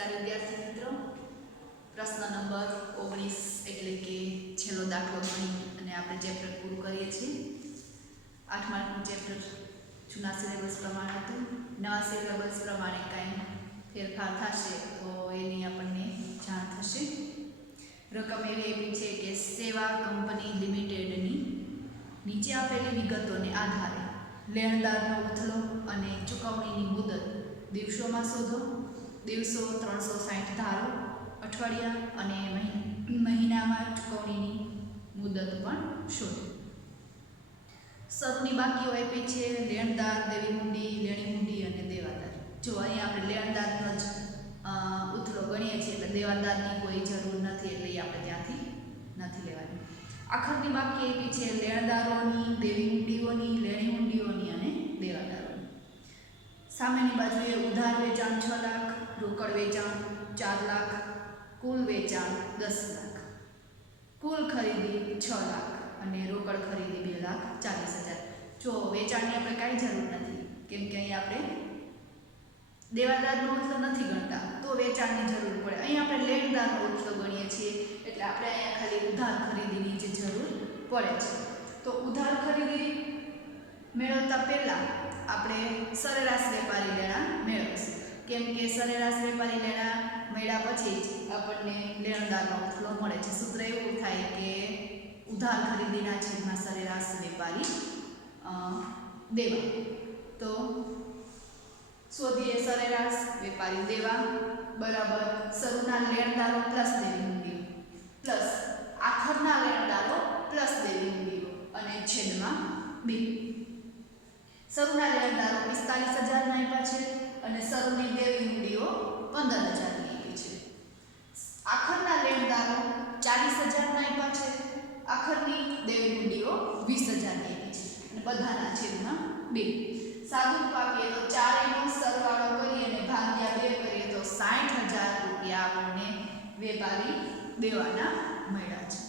નમસ્કાર વિદ્યાર્થી મિત્રો, પ્રશ્ન નંબર 19 એટલે કે છેલ્લો દાખલો ગણી અને આપણે ચેપ્ટર પૂરું કરીએ છીએ. 8 માર્કનું ચેપ્ટર જૂના સિલેબસ પ્રમાણે હતું. નવા સિલેબસ પ્રમાણે કાંઈ ફેરફાર થશે તો એની આપણને જાણ થશે. રકમ એવી આપી છે કે સેવા કંપની લિમિટેડની નીચે આપેલી વિગતોને આધારે લેણદારનો ઉથલો અને ચૂકવણીની મુદત દિવસોમાં શોધો. દિવસો 360 ધારો, અઠવાડિયા અને મહિનામાં ચૂકવણીની મુદત પણ શોધો. શરૂની બાકીઓ આપી છે લેણદાર, દેવી હુંડી, લેણી હુંડી અને દેવાદાર. જો અહીંયા આપણે લેણદારનો જ ઉથલો ગણીએ છીએ એટલે દેવાદારની કોઈ જરૂર નથી, એટલે આપણે ત્યાંથી નથી લેવાની. આખરની બાકી આપી છે લેણદારોની, દેવી હુંડીઓની, લેણી હુંડીઓની અને દેવાદારોની. સામેની બાજુએ ઉધાર વેચાણ 6 લાખ, રોકડ વેચાણ 4 લાખ, કુલ વેચાણ 10 લાખ, કુલ ખરીદી 6 લાખ અને રોકડ ખરીદી 2,40,000. જો વેચાણની આપણે કાંઈ જરૂર નથી, કેમ કે અહીં આપણે દેવાદારનો ઉથલો નથી ગણતા, તો વેચાણની જરૂર પડે. અહીં આપણે લેણદારનો ઉથલો ગણીએ છીએ એટલે આપણે અહીંયા ખાલી ઉધાર ખરીદીની જે જરૂર પડે છે. તો ઉધાર ખરીદી મેળવતા પહેલાં આપણે સરેરાશ વેપારી લેણા મેળવીશું, કેમ કે સરેરાશ વેપારી લેણા મળ્યા પછી જ આપણને લેણદારનો ઉથલો મળે છે. સૂત્ર એવું થાય કે ઉધાર ખરીદીના છેદમાં સરેરાશ વેપારી દેવા. તો શોધીએ સરેરાશ વેપારી દેવા બરાબર શરૂના લેણદારો પ્લસ દેવી હુંડીઓ પ્લસ આખરના લેણદારો પ્લસ દેવી હુંડીઓ અને છેદમાં 2. શરૂના લેણદારો 45,000 ના આપ્યા છે અને શરૂની દેવી હુંડીઓ 15,000 ની આપી છે. આખરના લેણદારો 40,000 ના આપ્યા છે, આખરની દેવી હુંડીઓ 20,000 ની આપી છે અને બધાના છેદમાં 2. સાદું પાકીએ તો ચારેયનો સરવાળો કરી અને ભાગ્યા 2 કરીએ તો 60,000 રૂપિયા આપણને વેપારી દેવાના મળ્યા છે.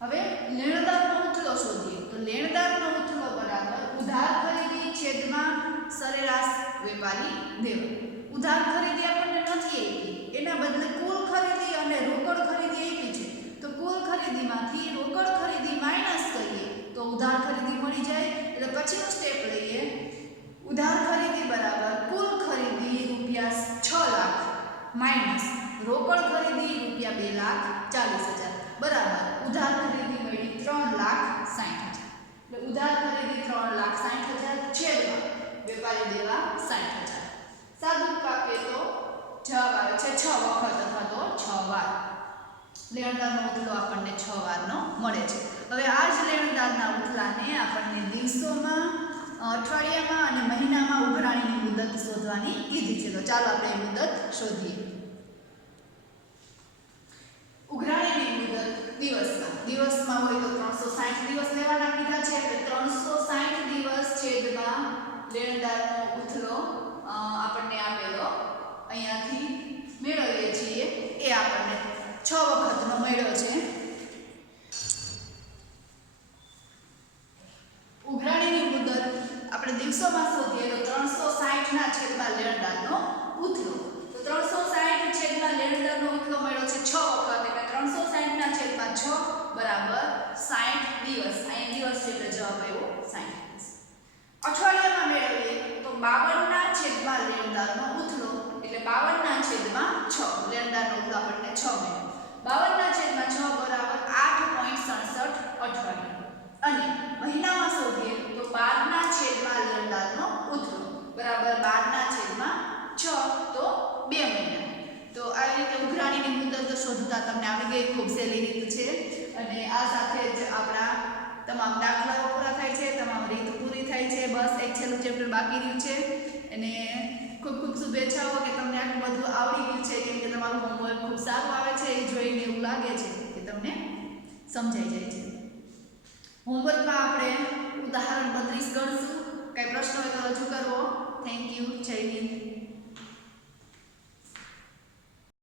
હવે લેણદારનો ઉથલો શોધીએ તો લેણદારનો ઉથલો બરાબર ઉધાર ખરીદી છેદમાં સરેરાશ વેપારી દેવા. ઉધાર ખરીદી આપણને નથી આપી, એના બદલે કુલ ખરીદી અને રોકડ ખરીદી આપી છે. તો કુલ ખરીદીમાંથી રોકડ ખરીદી માઈનસ કરીએ તો ઉધાર ખરીદી મળી જાય. એટલે પછીનું સ્ટેપ લઈએ. ઉધાર ખરીદી બરાબર કુલ ખરીદી રૂપિયા 6 લાખ માઈનસ રોકડ ખરીદી રૂપિયા 2,40,000 બરાબર ઉધાર ખરીદી મળી 3,60,000. એટલે ઉધાર ખરીદી 3,60,000 છેદમાં વેપારી દેવા 60,000. સાદું કાપીએ તો જવાબ આવે છે 6 વખત અથવા તો 6 વાર. લેણદારનો ઉથલો આપણને 6 વારનો મળે છે. હવે આ જ લેણદારના ઉથલાને આપણને દિવસોમાં, અઠવાડિયામાં અને મહિનામાં ઉઘરાણીની મુદત શોધવાની કીધી છે. તો ચાલો આપણે એ મુદત શોધીએ. ઉઘરાણીની મુદત દિવસમાં હોય તો 360 દિવસ લેવાના કીધા છે. એટલે 360 દિવસ છેદમાં લેણદારનો ઉથલો આપણને આપેલો અહીંયાથી મેળવીએ છીએ એ આપણને 6 વખતનો મળ્યો છે. ઉઘરાણીની મુદત આપણે દિવસોમાં શોધીએ તો 360 ના છેદમાં લેણદારનો ઉથલો. તો 360 છેદમાં લેણદારનો ઉથલો મળ્યો છે 6 વખત, એટલે 360 ના છેદમાં 6 બરાબર 60 દિવસ. અહીં દિવસ છે એટલે જવાબ આવ્યો 60 દિવસ. અઠવાડિયામાં મેળવીએ તો 52 ના છેદમાં લેણદારનો ઉથલો, એટલે 52 ના છેદમાં 6 લેણદારનો ઉથલો આપણને 6 મળ્યો. 52 ના છેદમાં 6 બરાબર 8.67 અઠવાડિયું. અને મહિનામાં શોધીએ તો 12 ના છેદમાં લેણદારનો ઉથલો બરાબર 12 ના છેદમાં 6 તો 2 મહિના. તો આવી રીતે ઉઘરાણીની મુદત શોધતા તમને આવડી ગઈ. ખૂબ સહેલી રીત છે અને આ સાથે જ આપણા તમામ દાખલાઓ પૂરા થાય છે, તમામ રીત પૂરી થાય છે. બસ એક છેલ્લું ચેપ્ટર બાકી રહ્યું છે અને ખૂબ ખૂબ શુભેચ્છાઓ કે તમને આટલું બધું આવડી ગયું છે, કેમ કે તમારું હોમવર્ક ખૂબ સારું આવે છે. એ જોઈને એવું લાગે છે કે તમને સમજાઈ જાય છે. હોમવર્કમાં આપણે ઉદાહરણ 32 ગણશું. કંઈ પ્રશ્ન હોય તો રજૂ કરવો. Thank you. જય હિન્દ.